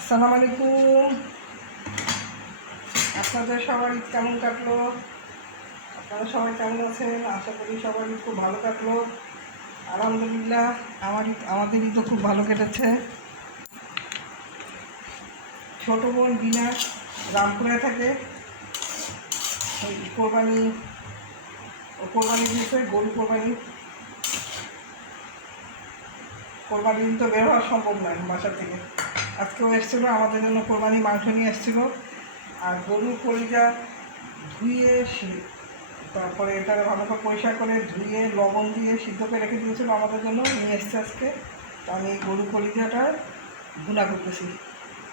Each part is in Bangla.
আসসালামু আলাইকুম। আপনাদের সবার ঈদ কেমন কাটলো? আপনারা সবাই কেমন আছেন? আশা করি সবার ঈদ খুব ভালো কাটলো। আলহামদুলিল্লাহ আমাদের ঈদও খুব ভালো কেটেছে। ছোটো বোন বিনা রামপুরে থাকে। কোরবানি দিয়েছে, গরু কোরবানি দিন তো বের হওয়া সম্ভব নয় বাসা থেকে। আজকেও এসেছিলো আমাদের জন্য কোরবানি মাংস নিয়ে এসেছিলো। আর গরুর কলিজা ধুয়ে তারপরে এটা ভালো করে পরিষ্কার করে ধুয়ে লবণ দিয়ে সিদ্ধ করে রেখে দিয়েছিলো আমাদের জন্য, নিয়ে এসছে আজকে। তো আমি এই গরুর কলিজাটা ভুনা করতেছি।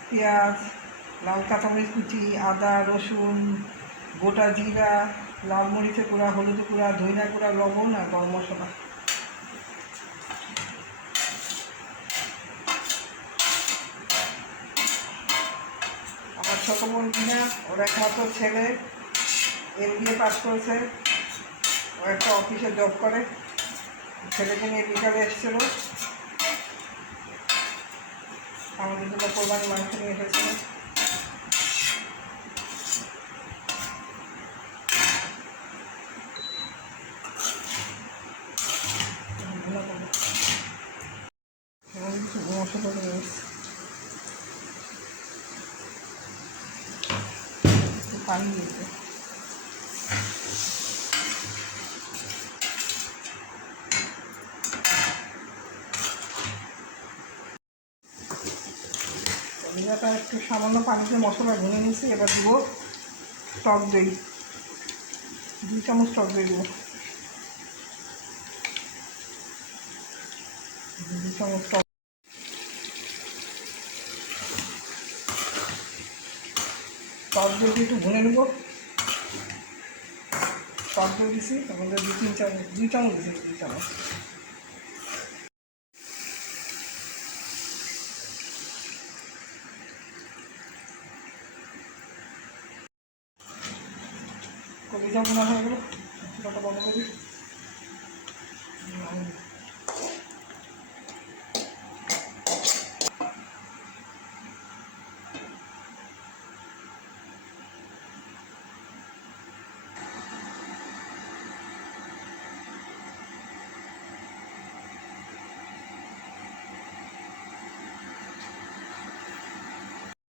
পেঁয়াজ, লাল কাঁচামরিচ কুচি, আদা, রসুন, গোটা জিরা, লাল মরিচের গুঁড়া, হলুদ গুঁড়া, ধনিয়া গুঁড়া, লবণ আর গরম মশলা। আমার ছোটো বোন কিনা, ওর একমাত্র ছেলে MBA পাস করেছে। ও একটা অফিসে জব করে। ছেলেকে নিয়ে বিকালে এসেছিলো, আমাদের জন্য কোরবানি মাংস নিয়ে এসেছিলো। মশলা পানি দিয়েছে। কলিজাটা একটু সামান্য পানিতে মশলা ভুনে নিয়েছি। এবার দেবো টক দই, 2 চামচ টক দই দেবো। 2 চামচ টক দই একটু ভুনে নেবো। টক দই দিছি, তার মধ্যে 2 চামচ দিছি, 2 চামচ। কলিজা ভুনা হয়ে গেলো, চুলাটা বন্ধ করি।